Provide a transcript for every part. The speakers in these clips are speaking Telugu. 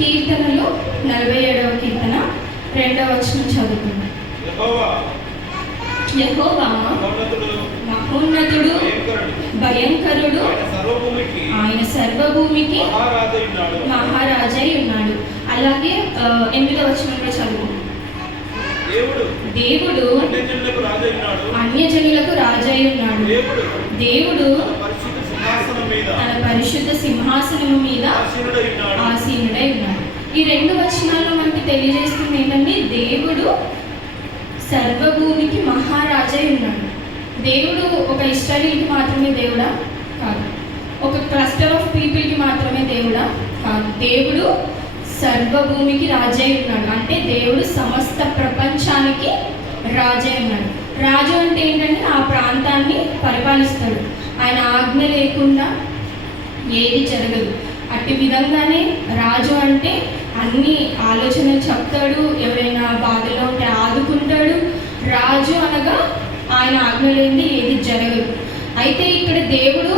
కీర్తనలు 47వ కీర్తన 2వ వచనం చదువుతున్నాం. యెహోవా మహోన్నతుడు, భయంకరుడు, ఆయన సర్వభూమికి మహారాజై ఉన్నాడు. అలాగే 8వ వచనం కూడా చదువుతున్నాం. దేవుడు అన్యజనులకు రాజై ఉన్నాడు. దేవుడు తన పరిశుద్ధ సింహాసనము మీద ఆసీనుడై ఉన్నాడు. ఈ 2 వచనాల్లో మనకి తెలియజేస్తుంది ఏంటంటే దేవుడు సర్వభూమికి మహారాజై ఉన్నాడు. దేవుడు ఒక ఇస్రాయేలుకి మాత్రమే దేవుడా కాదు, ఒక క్లస్టర్ ఆఫ్ పీపుల్కి మాత్రమే దేవుడా కాదు. దేవుడు సర్వభూమికి రాజై ఉన్నాడు. అంటే దేవుడు సమస్త ప్రపంచానికి రాజై ఉన్నాడు. రాజు అంటే ఏంటంటే ఆ ప్రాంతాన్ని పరిపాలిస్తాడు. ఆయన ఆజ్ఞ లేకుండా ఏది జరగదు. అట్టి విధంగానే రాజు అంటే అన్ని ఆలోచనలు చెప్తాడు, ఎవరైనా బాధలో ఉంటే ఆదుకుంటాడు. రాజు అనగా ఆయన ఆజ్ఞ లేనిది ఏది జరగదు. అయితే ఇక్కడ దేవుడు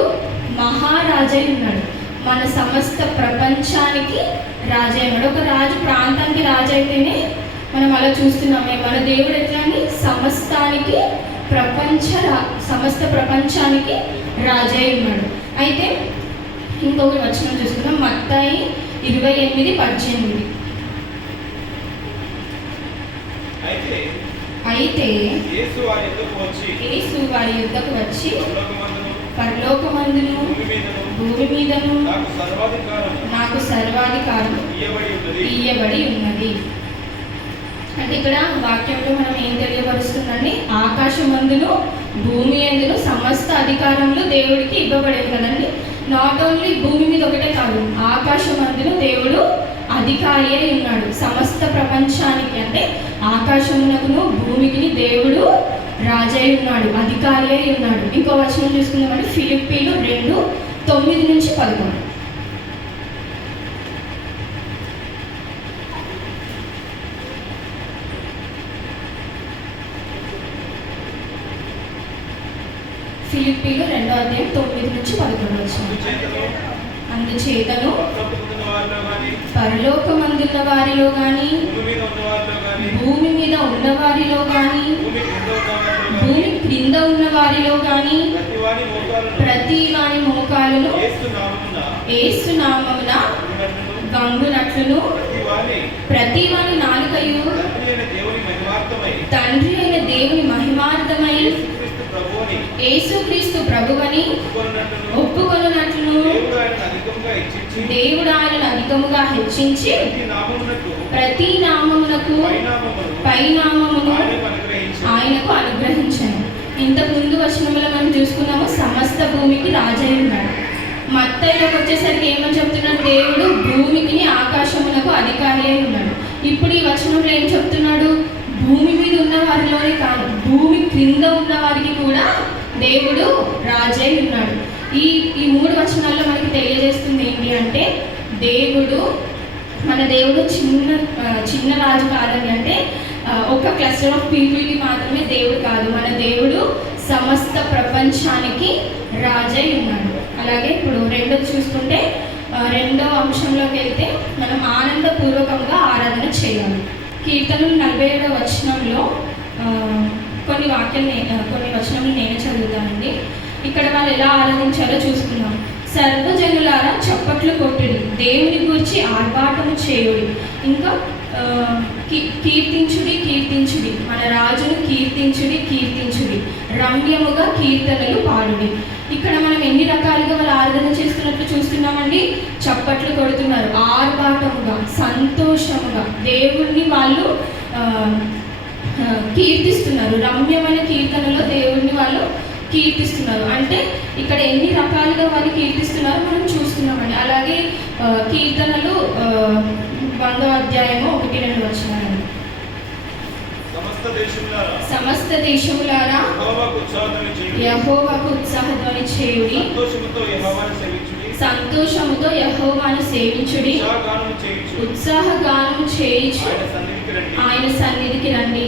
మహారాజై ఉన్నాడు, మన సమస్త ప్రపంచానికి రాజై ఉన్నాడు. ఒక రాజు ప్రాంతానికి రాజు అయితేనే మనం అలా చూస్తున్నామే. మన దేవుడు ఎట్లా అని సమస్తానికి సమస్త ప్రపంచానికి రాజై ఉన్నాడు. అయితే ఇంకొక వచనం చూసుకుందాం. మత్తయి 28:18. అయితే యేసు వారి యుద్ధకు వచ్చి పరలోకమందును భూమి మీదను నాకు సర్వాధికారం ఇయ్యబడి ఉన్నది. అంటే ఇక్కడ వాక్యంలో మనం ఏం తెలియపరుస్తుందండి? ఆకాశమందును భూమి యందును సమస్త అధికారంలో దేవుడికి ఇవ్వబడేది కదండి. నాట్ ఓన్లీ భూమి మీద ఒకటే కాదు, ఆకాశమందును దేవుడు అధికారి అయి ఉన్నాడు. సమస్త ప్రపంచానికి అంటే ఆకాశమునకును భూమికి దేవుడు రాజై ఉన్నాడు, అధికారి అయి ఉన్నాడు. ఇంకో వచనం చూసుకుందామంటే ఫిలిప్పీలు 2:9-11. ఫిలిప్పీలు 2:9-11. అందుచేతను పరలోకమందున్న వారిలో గాని, భూమి మీద ఉన్న వారిలో గాని, భూమి క్రింద ఉన్న వారిలో గాని ప్రతి వాని మోకాలును యేసు నామమున వంగునట్లును, ప్రతి వాని నాలుకయు తండ్రి అయిన దేవుని మహిమార్థమై యేసుక్రీస్తు ప్రభువని ఒప్పుకొనున్నట్లును దేవుడు ఆయనను అధికముగా హెచ్చించి ప్రతి నామమునకు పైనామమును ఆయనకు అనుగ్రహించాను. ఇంతకు ముందు వచనములో మనం చూసుకున్నాము సమస్త భూమికి రాజై ఉన్నాడు. మత్తయిలోకి వచ్చేసరికి ఏమని చెప్తున్నాడు? దేవుడు భూమికి ఆకాశమునకు అధికారి అయి ఉన్నాడు. ఇప్పుడు ఈ వచనంలో ఏం చెప్తున్నాడు? భూమి మీద ఉన్న వారిలోనే కాదు, భూమి క్రింద ఉన్న వారికి కూడా దేవుడు రాజై ఉన్నాడు. ఈ 3 వచనాల్లో మనకి తెలియజేస్తుంది ఏంటి అంటే మన దేవుడు చిన్న రాజు కాదని. అంటే ఒక క్లస్టర్ ఆఫ్ పీపుల్కి మాత్రమే దేవుడు కాదు, మన దేవుడు సమస్త ప్రపంచానికి రాజై ఉన్నాడు. అలాగే ఇప్పుడు 2 చూసుకుంటే 2వ అంశంలోకి వెళ్తే మనం ఆనందపూర్వకంగా ఆరాధన చేయాలి. కీర్తనలు 47వ వచనంలో కొన్ని వచనములు నేను చదువుతానండి. ఇక్కడ వాళ్ళు ఎలా ఆరాధించారో చూసుకున్నాం. సర్వజనులారా చప్పట్లు కొట్టుడి, దేవుని గురించి ఆర్భాటము చేయుడి, ఇంకా కీర్తించుడి, మన రాజును కీర్తించుడి, రమ్యముగా కీర్తనలు పాడుడి. ఇక్కడ మనం ఎన్ని రకాలుగా వాళ్ళు ఆరాధన చేస్తున్నట్లు చూస్తున్నామండి. చప్పట్లు కొడుతున్నారు, ఆర్భాటముగా, సంతోషముగా దేవుణ్ణి వాళ్ళు కీర్తిస్తున్నారు. రమ్యమైన కీర్తనలో దేవుణ్ణి వాళ్ళు కీర్తిస్తున్నారు. అంటే ఇక్కడ ఎన్ని రకాలుగా వాళ్ళు కీర్తిస్తున్నారో మనం చూస్తున్నామండి. అలాగే కీర్తనలు 1వ అధ్యాయము 1-2 వచనాలు. సమస్త దేశములారా యెహోవాకు ఉత్సాహధ్వని చేయుడి, సంతోషముతో యెహోవాను సేవించుడి, ఉత్సాహగానము చేయుచు ఆయన సన్నిధికి రండి.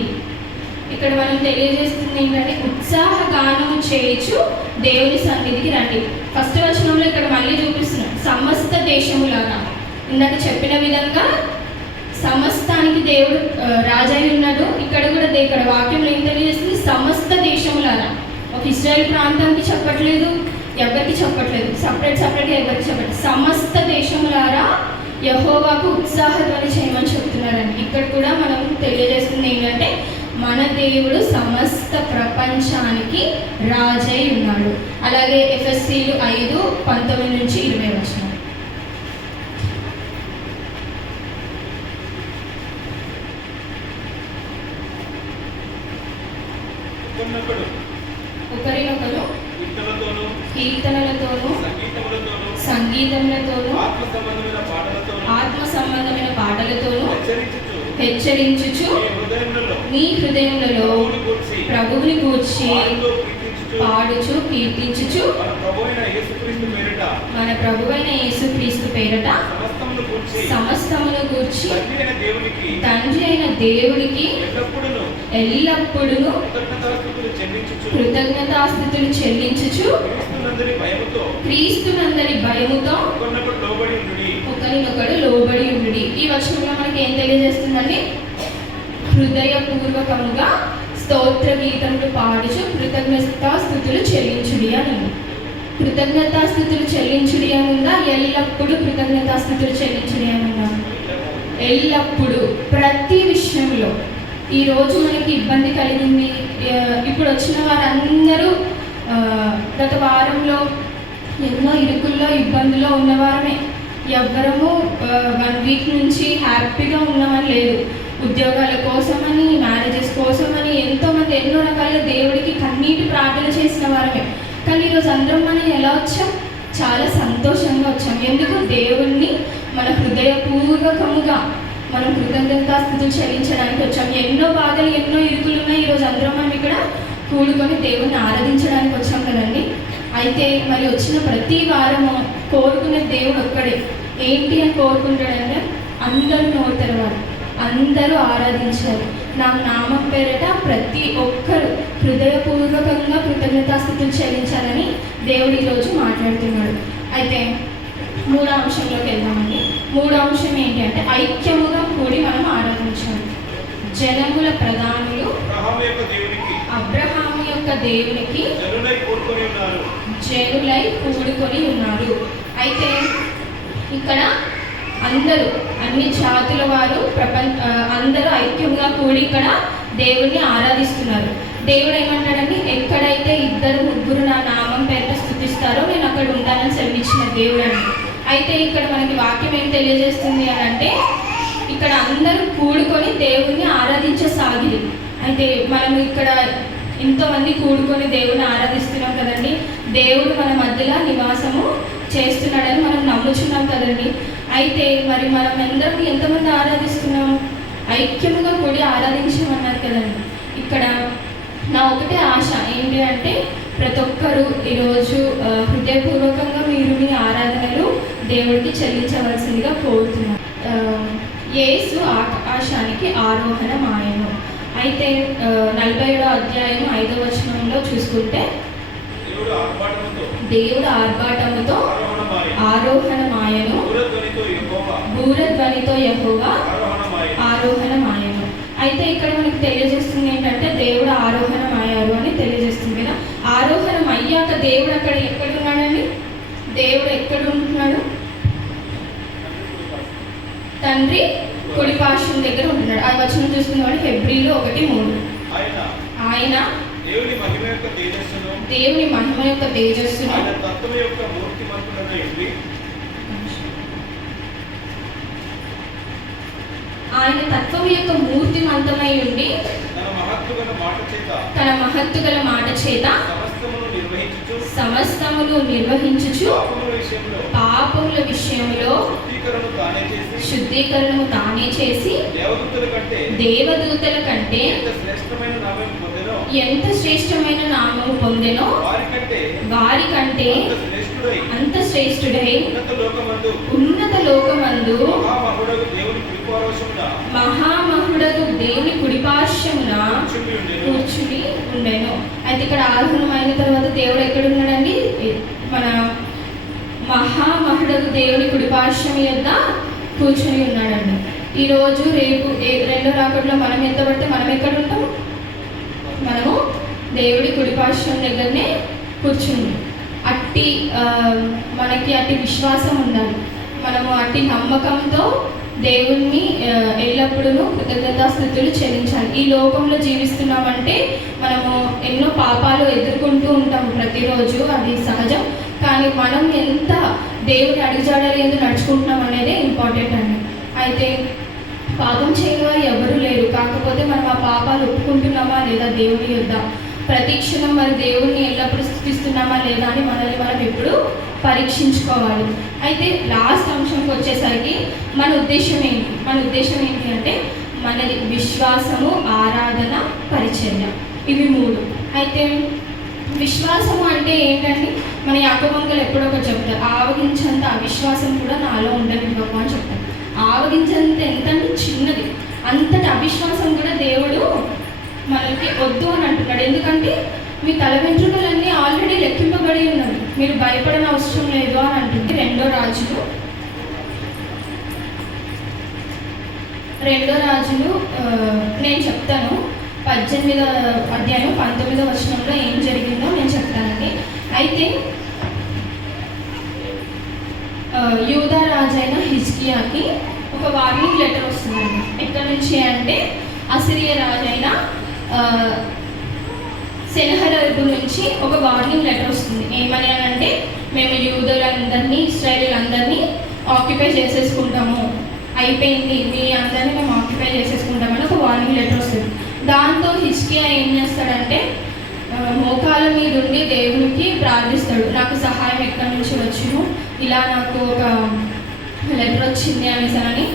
ఇక్కడ మనం తెలియజేస్తుంది ఏంటంటే ఉత్సాహగానము చేయుచు దేవుని సన్నిధికి రండి. ఫస్ట్ వచనంలో ఇక్కడ మళ్ళీ చూపిస్తున్నాం సమస్త దేశములారా. ఇందాక చెప్పిన విధంగా సమస్తానికి దేవుడు రాజై ఉన్నాడు. ఇక్కడ కూడా ఇక్కడ వాక్యంలో ఏం తెలియజేస్తుంది? సమస్త దేశములారా. ఒక ఇజ్రాయెల్ ప్రాంతానికి చెప్పట్లేదు, ఎవరికి చెప్పట్లేదు, సపరేట్గా ఎవరికి చెప్పట్లేదు. సమస్త దేశములారా యెహోవాకు ఉత్సాహధ్వని చేయమని చెప్తున్నారండి. ఇక్కడ కూడా మనం తెలియజేస్తుంది ఏంటంటే మన దేవుడు సమస్త ప్రపంచానికి రాజై ఉన్నాడు. అలాగే ఎఫెసీలు 5:19-20 ఒకరినొకరు కీర్తనలతోనూ సంగీతములతోనూ ఆత్మ సంబంధమైన పాటలతోనూ హెచ్చరించుచు మీ హృదయములలో ప్రభువుని గూర్చి పాడుచు కీర్తించుచు మన ప్రభువైన యేసుక్రీస్తు పేరట సమస్తమును గూర్చి తండ్రి అయిన దేవుడికి ఎల్లప్పుడూ కృతజ్ఞతాస్తుతులు చెల్లించుచు క్రీస్తునందరి భయముతో ఒకరినొకడు లోబడి ఉండుడి. ఈ వచనంలో మనకి ఏం తెలియజేస్తుందండి? హృదయపూర్వకముగా స్తోత్ర గీతములు పాడుచు కృతజ్ఞతాస్తుతులు చెల్లించుడి అని. కృతజ్ఞతాస్తుతులు చెల్లించుడి అని ఉందా? ఎల్లప్పుడూ కృతజ్ఞతాస్తుతులు చెల్లించుడి అని ఉందా? ఎల్లప్పుడూ, ప్రతి విషయంలో. ఈరోజు మనకి ఇబ్బంది కలిగింది, ఇప్పుడు వచ్చిన వారందరూ గత వారంలో ఎన్నో ఇరుకుల్లో ఇబ్బందుల్లో ఉన్నవారమే. ఎవ్వరము 1 వీక్ నుంచి హ్యాపీగా ఉన్నామని లేదు. ఉద్యోగాల కోసమని, మ్యారేజెస్ కోసమని ఎంతోమంది ఎన్నో రకాలుగా దేవుడికి కన్నీటి ప్రార్థన చేసిన వారమే. కానీ ఈరోజు అందరం మనం ఎలా వచ్చాం? చాలా సంతోషంగా వచ్చాం. ఎందుకు? దేవుణ్ణి మన హృదయపూర్వకముగా మనం కృతజ్ఞతాస్తుతులు చెల్లించడానికి వచ్చాం. ఎన్నో బాధలు, ఎన్నో ఇరుకులు ఉన్నాయి. ఈరోజు అందరం మనం ఇక్కడ కూడుకొని దేవుణ్ణి ఆరాధించడానికి వచ్చాం కదండి. అయితే మరి వచ్చిన ప్రతి వారము కోరుకునే దేవుడు ఒక్కడే. ఏంటి అని కోరుకుంటాడంటే అందరూ నోరు తెరవాలి, అందరూ ఆరాధించాలి, నా నామం పేరట ప్రతి ఒక్కరు హృదయపూర్వకంగా కృతజ్ఞతాస్తుతులు చెల్లించాలని దేవుడు ఈరోజు మాట్లాడుతున్నాడు. అయితే 3వ అంశంలోకి వెళ్దామండి. 3వ అంశం ఏంటి అంటే ఐక్యముగా కూడి మనం ఆరాధించాలి. జనముల ప్రధానులు అబ్రహాము యొక్క దేవునికి జనులై కూడుకొని ఉన్నారు. అయితే ఇక్కడ అందరూ, అన్ని జాతుల వారు, అందరూ ఐక్యంగా కూడి ఇక్కడ దేవుణ్ణి ఆరాధిస్తున్నారు. దేవుడు ఏమంటాడండి? ఎక్కడైతే 2-3 నా నామం పేరిట స్తుతిస్తారో నేను అక్కడ ఉంటానని సెలవిచ్చిన దేవుడు అండి. అయితే ఇక్కడ మనకి వాక్యం ఏం తెలియజేస్తుంది అని అంటే ఇక్కడ అందరూ కూడుకొని దేవుణ్ణి ఆరాధించసాగిలి. అయితే మనం ఇక్కడ ఎంతోమంది కూడుకొని దేవుణ్ణి ఆరాధిస్తున్నాం కదండి. దేవుడు మన మధ్యలో నివాసము చేస్తున్నాడని మనం నమ్ముచున్నాం కదండి. అయితే మరి మనం అందరం ఎంతమంది ఆరాధిస్తున్నాము? ఐక్యముగా కూడి ఆరాధించమన్నారు కదండి. ఇక్కడ నా ఒకటే ఆశ ఏంటి అంటే ప్రతి ఒక్కరూ ఈరోజు హృదయపూర్వకంగా మీరు మీ ఆరాధనలు దేవుడికి చెల్లించవలసిందిగా కోరుతున్నాను. యేసు ఆకాశానికి ఆరోహణమాయెను. అయితే 47వ అధ్యాయం 5వ వచనంలో చూసుకుంటే దేవుడు ఆర్భాటముతో ఆరోహణమాయెను, బూరధ్వనితో యెహోవా ఆరోహణమాయెను. అయితే ఇక్కడ మనకు తెలియజేస్తుంది ఏంటంటే దేవుడు ఆరోహణమయ్యారు అని తెలియజేస్తుంది కదా. ఆరోహణం అయ్యాక దేవుడు అక్కడ ఎక్కడున్నాడండి? దేవుడు ఎక్కడ ఉంటున్నాడు? తండ్రి కుడిపార్శ్వం దగ్గర ఉంటున్నాడు. ఆ వచనం చూసుకున్నవాడు హెబ్రీలు 1:3. ఆయన దేవుని మహిమ యొక్క తేజస్సును ఆయన తత్వం యొక్క మూర్తిమంతమై ఉండి తన మహత్తు గల మాట చేత సమస్తమును నిర్వహించుచు పాపముల విషయంలో శుద్ధీకరణము తానే చేసి దేవదూతల కంటే ఎంత శ్రేష్టమైన నామము పొందెనో వారికంటే అంత శ్రేష్ఠుడై ఉన్నత లోకమందు మహామహుడగు దేవుని కుడిపార్శ్వమున కూర్చుని ఉండెను. అయితే ఇక్కడ ఆరోహణమైన తర్వాత దేవుడు ఎక్కడున్నాడండి? మన మహామహుడగు దేవుని కుడిపార్శ్వం యొద్ద కూర్చొని ఉన్నాడండి. ఈరోజు రేపు రెండో రాకడలో మనం ఎంత పడితే మనం ఎక్కడ ఉంటాము? మనము దేవుడి కుడిపార్శ్వం దగ్గరనే కూర్చుంది. అట్టి మనకి అట్టి విశ్వాసం ఉండాలి. మనము అట్టి నమ్మకంతో దేవుణ్ణి ఎల్లప్పుడూ కృతజ్ఞతాస్తుతులు చెల్లించాలి. ఈ లోకంలో జీవిస్తున్నామంటే మనము ఎన్నో పాపాలు ఎదుర్కొంటూ ఉంటాము ప్రతిరోజు, అది సహజం. కానీ మనం ఎంత దేవుని అడుగుజాడలు ఎందుకు నడుచుకుంటున్నాం అనేది ఇంపార్టెంట్ అండి. అయితే పాపం చేయని వారు ఎవరూ లేరు. కాకపోతే మనం ఆ పాపాలు ఒప్పుకుంటున్నామా లేదా దేవుని యొద్ద, ప్రతి క్షణం మరి దేవుడిని ఎల్లప్పుడూ స్థుతిస్తున్నామా లేదా అని మనల్ని మనం ఎప్పుడు పరీక్షించుకోవాలి. అయితే లాస్ట్ అంశంకి వచ్చేసరికి మన ఉద్దేశం ఏంటి అంటే మనది విశ్వాసము, ఆరాధన, పరిచర్య, ఇవి 3. అయితే విశ్వాసము అంటే ఏంటంటే మన యాకోబు ఎప్పుడో ఒకటి చెప్తారు, ఆవగించంత అవిశ్వాసం కూడా నాలో ఉండని బాబు అని చెప్తారు. ఆవగించంత ఎంతంటే చిన్నది, అంతటి అవిశ్వాసం కూడా దేవుడు మనకి వద్దు అని అంటున్నాడు. ఎందుకంటే మీ తల వెంట్రుకలన్నీ ఆల్రెడీ లెక్కింపబడి ఉన్నవి, మీరు భయపడని అవసరం లేదు అని అంటుంది. రెండో రాజులు నేను చెప్తాను. 18వ అధ్యాయం 19వ వచనంలో ఏం జరిగిందో నేను చెప్తానండి. అయితే యూదా రాజైన హిజ్కియాకి ఒక వార్నింగ్ లెటర్ వస్తుందండి. ఎక్కడి నుంచి అంటే అసిరియా రాజైన సెనహెరీబు నుంచి ఒక వార్నింగ్ లెటర్ వస్తుంది. ఏమని అంటే మేము యూదులందరినీ, ఇశ్రాయేలీలందరినీ ఆక్యుపై చేసేసుకుంటాము, అయిపోయింది, మీ అందరినీ మేము ఆక్యుపై చేసేసుకుంటామని ఒక వార్నింగ్ లెటర్ వస్తుంది. దాంతో హిజ్కియా ఏం చేస్తాడంటే మోకాల మీద ఉండి దేవునికి ప్రార్థిస్తాడు. నాకు సహాయం ఎక్కడి నుంచి వచ్చును, ఇలా నాకు ఒక లెటర్ వచ్చింది అనేసని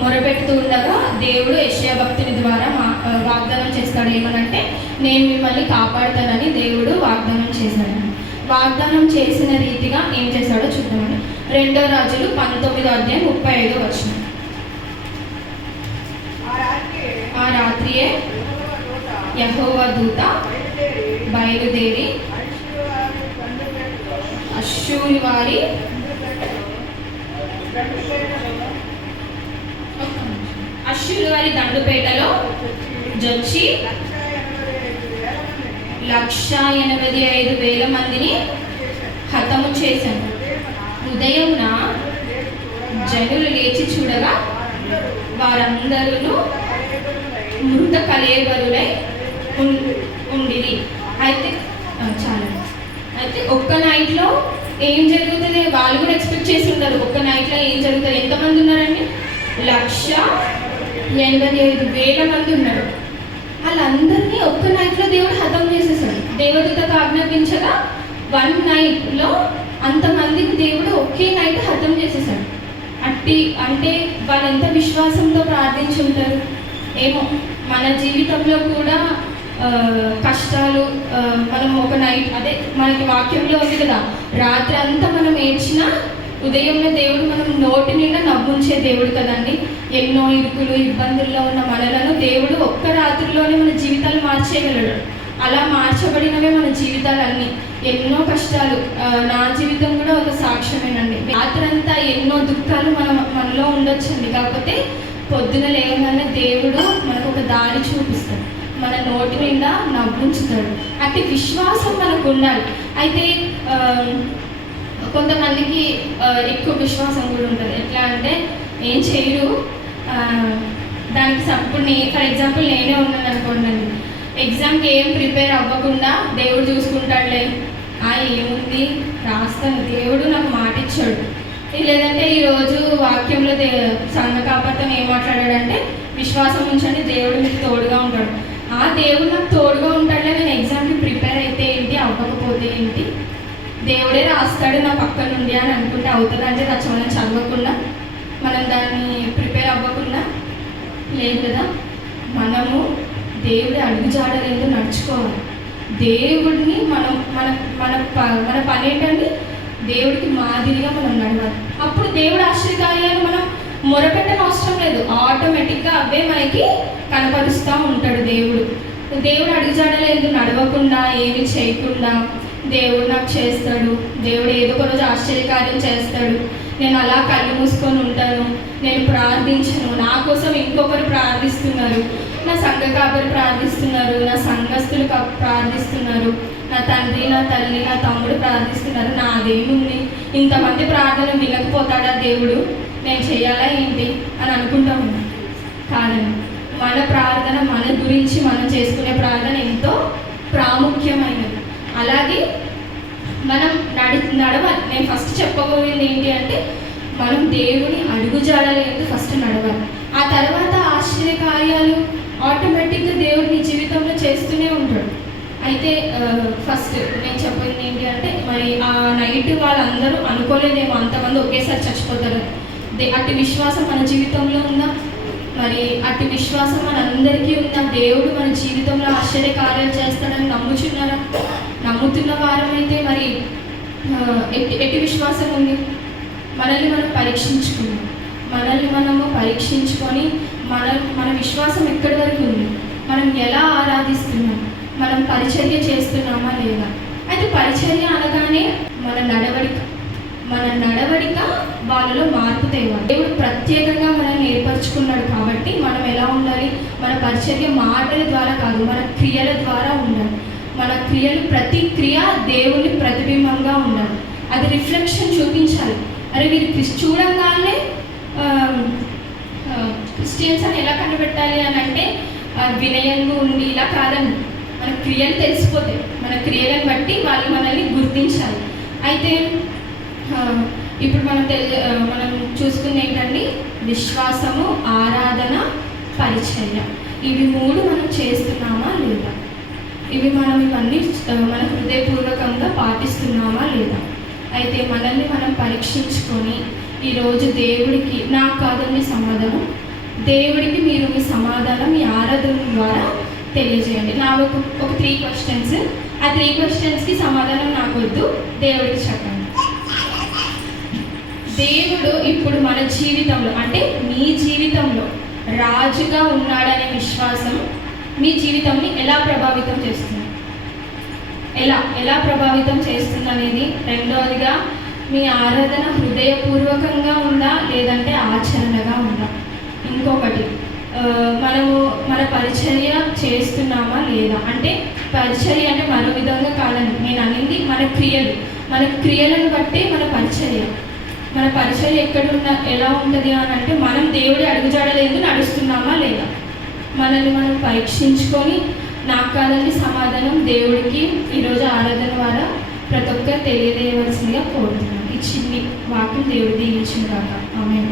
మొరపెడుతూ ఉండగా దేవుడు యెషయా భక్తుని ద్వారా వాగ్దానం చేస్తాడు. ఏమనంటే నేను మిమ్మల్ని కాపాడుతానని దేవుడు వాగ్దానం చేశాడు. వాగ్దానం చేసిన రీతిగా ఏం చేశాడో చూద్దామని. 2వ రాజులు 19వ అధ్యాయం 35వ వచనం. ఆ రాత్రియే యెహోవా దూత బయలుదేరి అష్షూరు వారి దండుపేటలో జొచ్చి 185,000 మందిని హతము చేశాను. ఉదయమున జనులు లేచి చూడగా వారందరూ మృత కళేబరులై ఉండిరి. అయితే ఒక్క నైట్లో ఏం జరుగుతుంది? వాళ్ళు కూడా ఎక్స్పెక్ట్ చేసి ఉంటారు ఒక్క నైట్లో ఏం జరుగుతుంది. ఎంతమంది ఉన్నారండి? 185,000 మంది ఉన్నారు. వాళ్ళందరినీ ఒక్క నైట్లో దేవుడు హతం చేసేసాడు. దేవదూతకు ఆజ్ఞాపించగా 1 నైట్లో అంతమందికి దేవుడు ఒకే నైట్ హతం చేసేసాడు. అంటే వాళ్ళు ఎంత విశ్వాసంతో ప్రార్థించి ఉంటారు ఏమో. మన జీవితంలో కూడా కష్టాలు, మనం ఒక నైట్, అదే మనకి వాక్యంలో ఉంది కదా, రాత్రి అంతా మనం ఏడ్చినా ఉదయంలో దేవుడు మనం నోటి నిండా నవ్వుంచే దేవుడు కదండి. ఎన్నో ఇరుకులు ఇబ్బందుల్లో ఉన్న మనలను దేవుడు ఒక్క రాత్రిలోనే మన జీవితాలు మార్చేయగలడు. అలా మార్చబడినవే మన జీవితాలన్నీ. ఎన్నో కష్టాలు, నా జీవితం కూడా ఒక సాక్ష్యమేనండి. రాత్రంతా ఎన్నో దుఃఖాలు మనలో ఉండొచ్చండి. కాకపోతే పొద్దున లేవగానే దేవుడు మనకు ఒక దారి చూపిస్తాడు, మన నోటి నిండా నవ్వుంచుతాడు. అంటే విశ్వాసం మనకు ఉండాలి. అయితే కొంతమందికి ఎక్కువ విశ్వాసం కూడా ఉంటుంది. ఎట్లా అంటే ఏం చేయరు, దానికి ఇప్పుడు ఫర్ ఎగ్జాంపుల్ నేనే ఉన్నాను అనుకోండి, ఎగ్జామ్కి ఏం ప్రిపేర్ అవ్వకుండా దేవుడు చూసుకుంటాడులే, ఏముంది రాస్తాను, దేవుడు నాకు మాట ఇచ్చాడు. లేదంటే ఈరోజు వాక్యంలో సంఘ కాపర్తం ఏం మాట్లాడాడంటే విశ్వాసం ఉంచండి, దేవుడు మీకు తోడుగా ఉంటాడు. ఆ దేవుడు నాకు తోడుగా ఉంటాడులే, నేను ఎగ్జామ్కి ప్రిపేర్ అయితే ఏంటి, అవ్వకపోతే ఏంటి, దేవుడే రాస్తాడు నా పక్క నుండి అని అనుకుంటే అవుతుంది. అంటే మనం చదవకుండా, మనం దాన్ని ప్రిపేర్ అవ్వకుండా లేదు కదా. మనము దేవుడి అడుగుజాడలేదో నడుచుకోవాలి. దేవుడిని మనం మన పని ఏంటండి, దేవుడికి మాదిరిగా మనం నడవాలి. అప్పుడు దేవుడు ఆశ్చర్యకార్యాలు మనం మొరపెట్టని అవసరం లేదు, ఆటోమేటిక్గా అవే మనకి కనపరుస్తూ ఉంటాడు. దేవుడు అడుగుజాడలేదు నడవకుండా, ఏమి చేయకుండా దేవుడు నాకు చేస్తాడు, దేవుడు ఏదో ఒక రోజు ఆశ్చర్యకార్యం చేస్తాడు, నేను అలా కళ్ళు మూసుకొని ఉంటాను, నేను ప్రార్థించను, నా కోసం ఇంకొకరు ప్రార్థిస్తున్నారు, నా సంఘ కాపరి ప్రార్థిస్తున్నారు, నా సంఘస్థులు ప్రార్థిస్తున్నారు, నా తండ్రి, నా తల్లి, నా తమ్ముడు ప్రార్థిస్తున్నారు, నాదేముంది, ఇంతమంది ప్రార్థన వినకపోతాడా దేవుడు, నేను చేయాలా ఏంటి అని అనుకుంటా ఉన్నాను. కాదండి, మన ప్రార్థన, మన గురించి మనం చేసుకునే ప్రార్థన ఎంతో ప్రాముఖ్యమైనది. అలాగే మనం నడవాలి. నేను ఫస్ట్ చెప్పబోయేది ఏంటి అంటే, మనం దేవుని అడుగుజాడలేదు ఫస్ట్ నడవాలి. ఆ తర్వాత ఆశ్చర్య కార్యాలు ఆటోమేటిక్గా దేవుడు నీ జీవితంలో చేస్తూనే ఉంటాడు. అయితే ఫస్ట్ నేను చెప్పేది ఏంటి అంటే, మరి ఆ నైట్ వాళ్ళందరూ అనుకోలేదేమో అంతమంది ఒకేసారి చచ్చిపోతారు. అట్టి విశ్వాసం మన జీవితంలో ఉందా? మరి అట్టి విశ్వాసం మనందరికీ ఉందా? దేవుడు మన జీవితంలో ఆశ్చర్య కార్యాలు చేస్తాడని నమ్ముచున్నారా? నమ్ముతున్న వారమైతే మరి ఎట్టి విశ్వాసం ఉంది? మనల్ని మనం పరీక్షించుకున్నాం. మనల్ని మనము పరీక్షించుకొని మన విశ్వాసం ఎక్కడి వరకు ఉంది, మనం ఎలా ఆరాధిస్తున్నాం, మనం పరిచర్య చేస్తున్నామా లేదా? అయితే పరిచర్య అనగానే మన నడవడిక వాళ్ళలో మార్పు తేవాలి. దేవుడు ప్రత్యేకంగా మనల్ని ఏర్పరచుకున్నాడు కాబట్టి మనం ఎలా ఉండాలి? మన పరిచర్య మాటల ద్వారా కాదు, మన క్రియల ద్వారా ఉండాలి. మన క్రియలు, ప్రతి క్రియ దేవుని ప్రతిబింబంగా ఉండాలి. అది రిఫ్లెక్షన్ చూపించాలి. అరే వీరు చూడంగానే క్రిస్టియన్స్ అని ఎలా కనిపెట్టాలి అని అంటే, వినయంగా ఉండి ఇలా కాదండి, మన క్రియలు తెలిసిపోతాయి. మన క్రియలను బట్టి వాళ్ళు మనల్ని గుర్తించాలి. అయితే ఇప్పుడు మనం చూసుకుంది ఏంటండి? విశ్వాసము, ఆరాధన, పరిచర్య. ఇవి 3 మనం చేస్తున్నామా లేదా? ఇవన్నీ మన హృదయపూర్వకంగా పాటిస్తున్నామా లేదా? అయితే మనల్ని మనం పరీక్షించుకొని ఈరోజు దేవుడికి, నాకు కాదని సమాధానం, దేవుడికి మీరు మీ సమాధానం మీ ఆరాధన ద్వారా తెలియజేయండి. నాకు ఒక 3 క్వశ్చన్స్, ఆ 3 క్వశ్చన్స్కి సమాధానం నాకు వద్దు, దేవుడికి చెప్పండి. దేవుడు ఇప్పుడు మన జీవితంలో, అంటే మీ జీవితంలో రాజుగా ఉన్నాడనే విశ్వాసం మీ జీవితాన్ని ఎలా ప్రభావితం చేస్తుంది? ఎలా ప్రభావితం చేస్తుంది అనేది. రెండవదిగా, మీ ఆరాధన హృదయపూర్వకంగా ఉందా లేదంటే ఆచరణగా ఉందా? ఇంకొకటి, మనము మన పరిచర్య చేస్తున్నామా లేదా? అంటే పరిచర్య అంటే మరో విధంగా కాదండి, నేను అనేది మన క్రియలను బట్టే మన పరిచర్య ఎక్కడున్నా ఎలా ఉంటుంది అని అంటే, మనం దేవుడి అడుగుజాడలేదు నడుస్తున్నామా లేదా? మనల్ని మనం పరీక్షించుకొని నాకు కాదని సమాధానం దేవుడికి ఈరోజు ఆరాధన ద్వారా ప్రతి ఒక్కరు తెలియజేయవలసిందిగా కోరుతున్నాను. ఈ చిన్ని వాక్యం దేవుడు దీవించిన కాక. ఆమేన్.